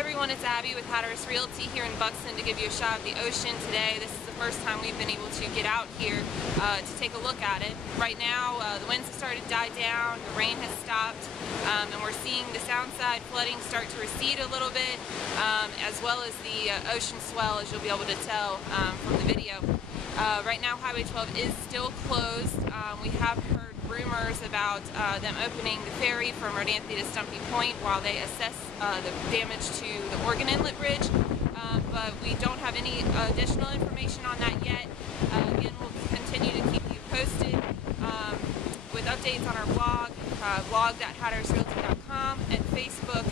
everyone, it's Abby with Hatteras Realty here in Buxton to give you a shot of the ocean today. This is the first time we've been able to get out here to take a look at it. Right now the winds have started to die down, the rain has stopped, and we're seeing the soundside flooding start to recede a little bit, as well as the ocean swell, as you'll be able to tell from the video. Right now Highway 12 is still closed. We have heard rumors about them opening the ferry from Rodanthe to Stumpy Point while they assess the damage to the Oregon Inlet bridge, but we don't have any additional information on that yet. Again, we'll continue to keep you posted with updates on our blog, blog.hatterasrealty.com, and Facebook.